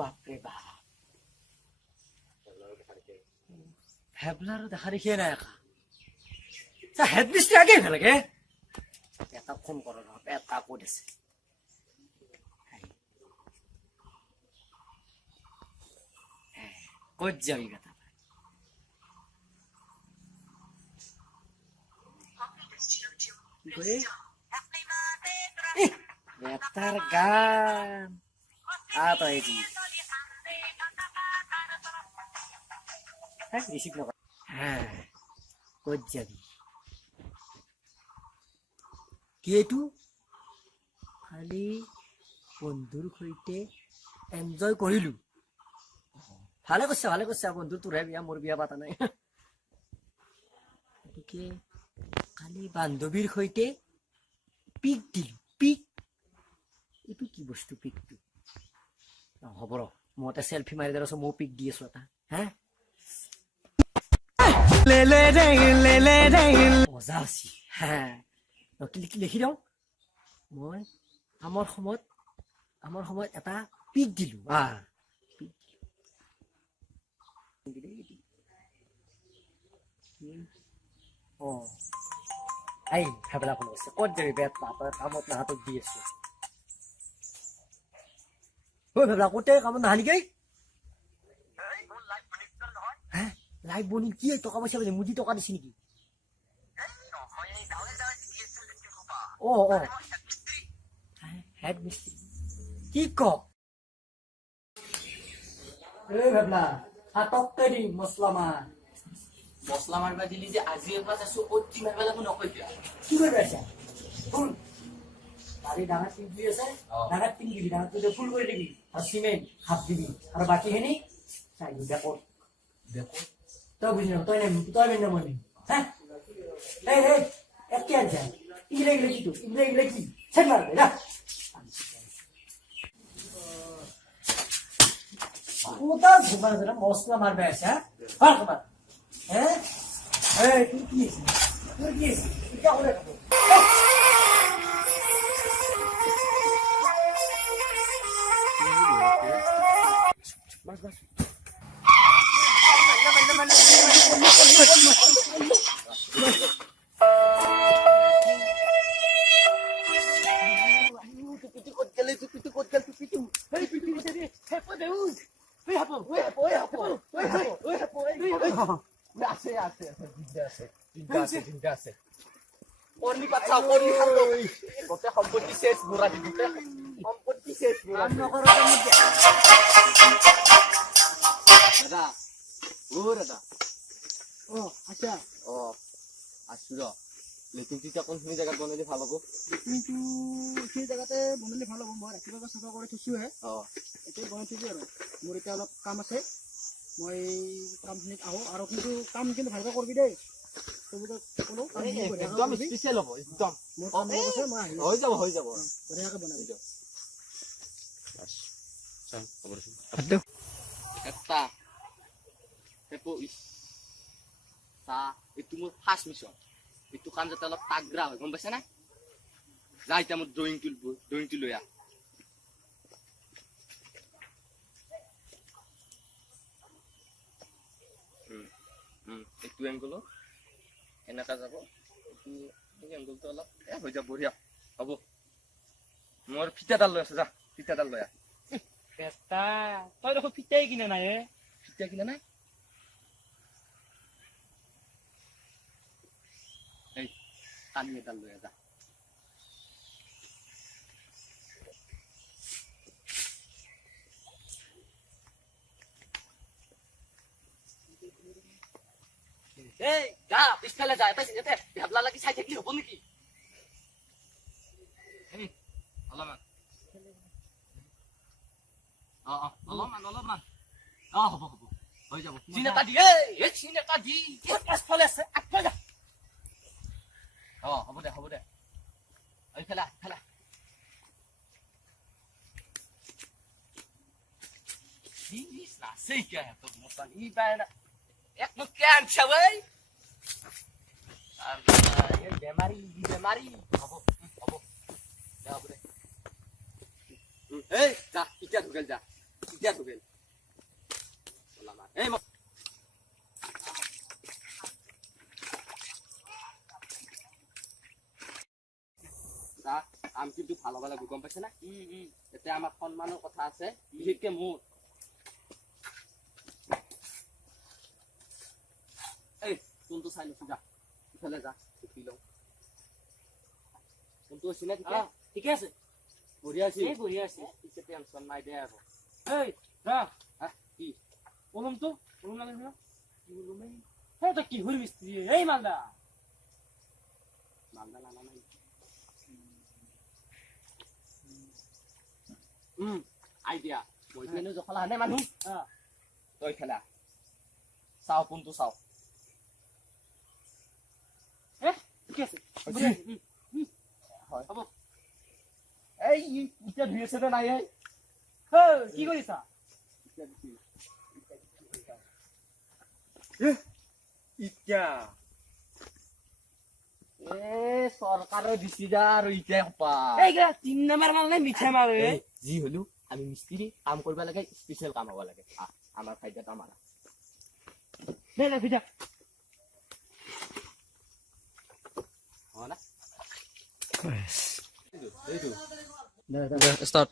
বাপরে বাপ হ্যাবলারও দেখা দেখিয়ে নাই একা হেড মিস্ত্রি আগে ফেলে এটা ফোন করো না এটা ক'ত আছে ক'ত যাবি বেটা বেটার গান তো এই রিসিভ নকর হ্যাঁ ক'ত যাবি কি এইটো খালি বন্ধুৰ সৈতে এনজয় কৰিলো ভালে কৈছা বন্ধু তোৰহে বিয়া মোৰ বিয়া পাতা নাই গতিকে খালি বান্ধৱীৰ সৈতে পিক দিলো পিক এইটো কি বস্তু পিকটো হ'ব ৰ মই এটা চেলফি মাৰি দিছো মই পিক দি আছো এটা হা মজা আছে হা লিখি দিওঁ মই আমাৰ সময়ত এটা পিক দিলো এই ভাবলা ফোন আছে ক'ত যাবি বেট তই কামত নাহাতক দি আছো ঐ ভাবলা ক'তে কামত নাহালিগৈ হে লাইভ বনি কি টকা পইচা পাইছে মুজি টকা দিছে নেকি হেড মিস্ত্রি কি ক ভাবলা হাতক দি মছলা মারবা দিলি যে আজি এবার আছো অতি মারবা লাগো নকই কি করবে আচ্ছা ফুল বাড়ি ডাঙা তিন দুই আছে ডাঙা তিন দিবি ডাঙা তুই ফুল করে দিবি আর সিমেন্ট হাফ দিবি আর বাকি হেনি চাই দেখো তো বুঝলি তুই বেন মনি হ্যাঁ এই এক কি আনছা ইংরেজি লিখি তো ইংরেজি ছেড় মারবে না ওটা ঘুমানো জন্য মশলা মারবে আছে হ্যাঁ তোমার হ্যাঁ এই তুই কি এটা করে খাবো বাস আছে অনলি বাচ্চা অনলি খালো গোটে সম্পত্তি শেষ বুড়া দিতে সম্পত্তি শেষ বুড়া দাদা আচ্ছা আসুর লেকিন তুই কোনখিনি জায়গাত বনাইলে ভাল হব কিন্তু সেই জায়গাতে বনাইলে ভাল হব মই ৰাতিপুৱা চাফা কৰি থৈছো হে এতিয়া বনাই থৈছো আৰু মোৰ এতিয়া অলপ কাম আছে মই কামখিনিত আহো আৰু কিন্তু কাম কিন্তু ভালকৈ কৰিবি দেই একদম স্পেচিয়েল হব একদম হৈ যাব বনাবি এটা এইটো মোৰ ফাৰ্ষ্ট মিছন এইটো কাম যাতে অলপ তাগ্ৰা হয় গম পাইছে না যা এতিয়া মোৰ ড্ৰয়িংটো লৈ আহ এইটো এংগল এনেকা যাব এইটো এংগলটো অলপ হৈ যাব বঢ়িয়া হ'ব মোৰ ফিটাডাল লৈ আছে যা ফিটাডাল লৈ আহ তই দেখোন ফিটাই কিনা নাই ফিটাই কিনা নাই টানি এডাল লৈ যা এই যা পিছফালে যায় পাইছে যাতে ভেবলা লাগি চাই থাকলি হ'ব নেকি অলপমান অলপমান হ'ব হৈ যাব চিন এটা দি চিন এটা দি পাছফালে আছে আগফালে যা হ'ব দে এই খেলা sei que é, todo mundo tá ali, vai na... É que não quer, chavei! Bemari. Abo. Dah boleh. Hey, dah, ikat bukan dah. দিয়া তো গেল এই কাম কিন্তু ভাল হ'ব লাগিব গম পাইছে না এতিয়া আমাৰ সন্মানৰ কথা আছে বিশেষকে মোৰ এই কোনটো চাই লৈছো যা ইফালে যা দেখি লওঁ কোনটো আছিলে ঠিকে আছে বঢ়িয়া আছিল বঢ়িয়া আছে পিছে টেনচন নাই দে আৰু এই ৰা কি কলমটো কলম লাগে না কি কলম এই তই কিহৰ মিস্ত্ৰী এই মালদা মালদা নানা নাই আইডিয়া মইতো এনেও জখলা হানে মানুহ তই খেলা চাও কোনটো চাও ঠিকে আছে হয় হ'ব এই এতিয়া ধুই আছে নাই কি কৰিছা এতিয়া চৰকাৰে দিছি যা আৰু এতিয়া পা এইগিলা 3 নম্বৰ মাল নাই মিঠা মাল যি হলো আমি মিস্ত্ৰী কাম কৰিব লাগে স্পেচিয়েল কাম হ'ব লাগে আমাৰ খাদ্যত আমাৰ দে দে ভিজা হয় না স্টাৰ্ট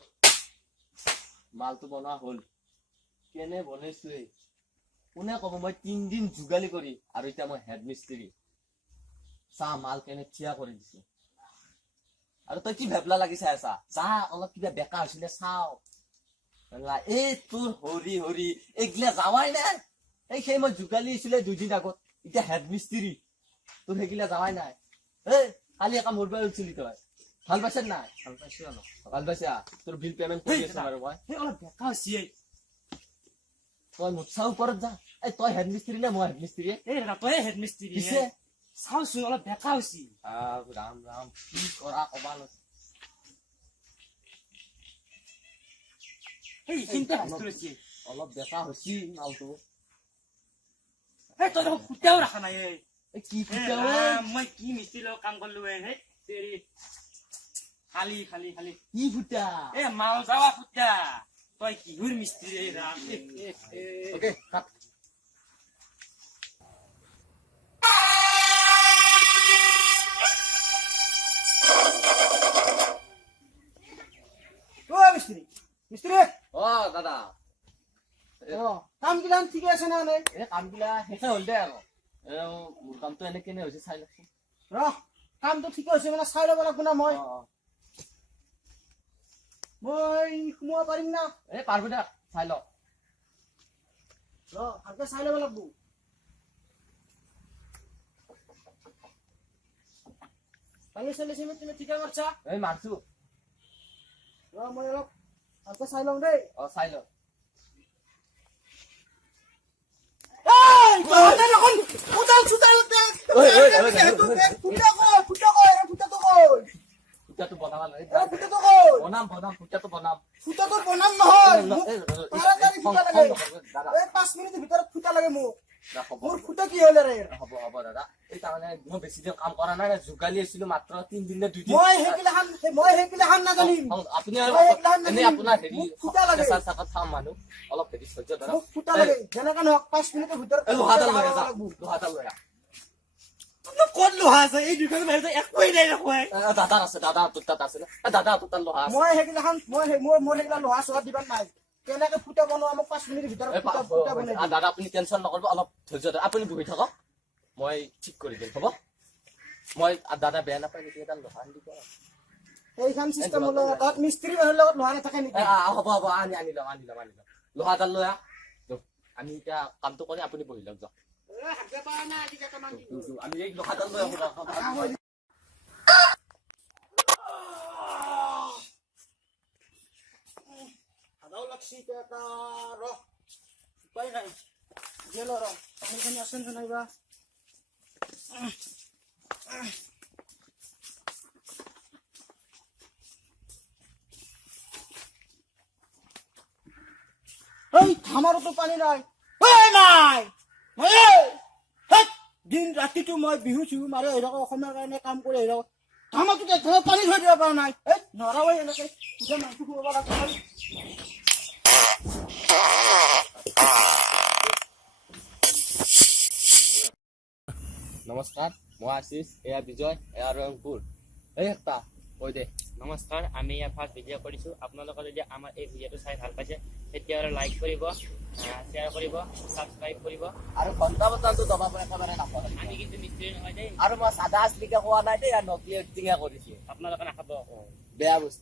মালটো বনোৱা হ'ল কেনে বনাইছো কোনে কব মই 3 দিন যোগালি কৰি আৰু এতিয়া মই হেড মিস্ত্ৰী চাহ মাল কেনে থিয়া কৰি দিছো আৰু তই কি ভেবলা লাগিছে চা চাহ অলপ কিবা বেকা হৈছিলে চাও এই তোৰ হৰি হৰি এইগিলা যাৱাই নাই এই সেই মই যোগালি আছিলে 2 দিন আগত এতিয়া হেড মিস্ত্ৰী তোৰ সেইগিলা যাৱাই নাই এই কালি এটা মোৰবা উঠিলি তই ভাল পাইছ নাই ভাল পাইছো অলপ ভাল পাইছা তোৰ বিল পেমেন্ট কৰি আছো বাৰু মই এই অলপ বেকা হৈছে তই মুঠা ওপৰত যা এই তই হেড মিস্ত্ৰী নে মই হেড মিস্ত্ৰী এই তই হেড মিস্ত্ৰী পিছে চাওচোন অলপ বেকা হৈছে ৰাম ৰাম কি কৰা কবা এই চিন্তা হৈছে অলপ বেকা হৈছে মালটো এই তই দেখোন ফুটাও ৰাখা নাই কি মই কি মিস্ত্ৰী লগত কাম কৰিলো হে তেৰি খালি খালি খালি কি ফুটা এ মাল যাৱা ফুটা তই কিহৰ মিস্ত্ৰী ৰাম ওকে কাট মিস্ত্ৰী মিস্ত্ৰী দাদা কাম কিলান ঠিকে আছে না নাই এই কামগিলা শেষে হ'ল দে আৰু মোৰ কামটো এনে কেনে হৈছে চাই লচোন কামটো ঠিকে হৈছে মানে চাই ল'ব লাগব না মই সোমাব পাৰিম না এই পাৰব দে চাই ল ভালকে চাই ল'ব লাগব পানী চলি তুমি ঠিকে মাৰছা এই মাৰছো মই অলপ ভালকে চাই লওঁ দেই চাই ল ফুটাটো বনাব লাগে বনাম ফুটাটো বনাম নহয় 5 মিনিটৰ ভিতৰত ফুটা লাগে মোক মোৰ ফুটা কি হ'ল ৰে হ'ব দাদা এই তাৰমানে মই বেছি দিন কাম কৰা নাই যোগালি আছিলো মাত্ৰ 3 দিন নে 2 দিন মই সেইগিলাখান নাজানিম আপুনি এনে আপোনাৰ হেৰি চাকত খাম মানুহ অলপ হেৰি সহ্য ধৰা মোক ফুটা লাগে যেনেকে নহওক 5 মিনিটৰ ভিতৰত লোহাডাল লৈ যা লোহাডাল লৈ ক'ত লোহা আছে এই দুখন বাহিৰত একোৱেই নাই দেখুৱাই দাদা আছে দাদা তোৰ তাত আছে দাদা তোৰ তাত লোহা আছে মই সেইগিলাখান মই সেইগিলা লোহা চোৱা দিবা নাই কেনেকে ফুটা বনোৱা মোক 5 মিনিটৰ ভিতৰত ফুটা বনাই দাদা আপুনি টেনচন নকৰিব অলপ ধৈৰ্য ধৰক আপুনি বহি থাকক মই ঠিক কৰি দিম হ'ব মই দাদা বেয়া নাপায় যদি এটা লোহা আনি দিব সেইখন চিষ্টেম হলো তাত মিস্ত্ৰী মানুহৰ লগত লোহা নাথাকে নেকি হ'ব আনি লম লোহাডাল লৈ আমি এতিয়া কামটো কৰি আপুনি বহি লওক যাওক আমি এই লোহাডাল লৈ আদাও লাগছি এটা উপায় নাই গেল পানীখানি আছেন নাইবা এই আমাৰোতো পানী নাই নাই দিন ৰাতিটো মই বিহু চিহু মাৰি আহি থাকো অসমীয়াৰ কাৰণে কাম কৰি আহি থাকো আমাৰতো পানী থৈ দিব পৰা নাই নৰাবই এনেকে মাংস খুৱাব লাগিব নমস্কাৰ, মই আশিষ, এয়া বিজয়, এয়া ৰংপুৰ। এই একটা কৈ দে। নমস্কাৰ, আমি ইয়াত ফাৰ্ষ্ট ভিডিঅ' কৰিছোঁ। আপোনালোকে যদি আমাৰ এই ভিডিঅ'টো চাই ভাল পাইছে তেতিয়াহ'লে লাইক কৰিব, শ্বেয়াৰ কৰিব, ছাবস্ক্ৰাইব কৰিব। আৰু ঘণ্টা বজাৰটো দবাব একেবাৰে নাপাহৰিব। আমি কিন্তু মিস্ত্ৰী নহয় দেই, আৰু মই চাদা আচলিকে কোৱা নাই দেই, নকলি এক্টিঙে কৰিছো। আপোনালোকে নাখাব। বেয়া বস্তু।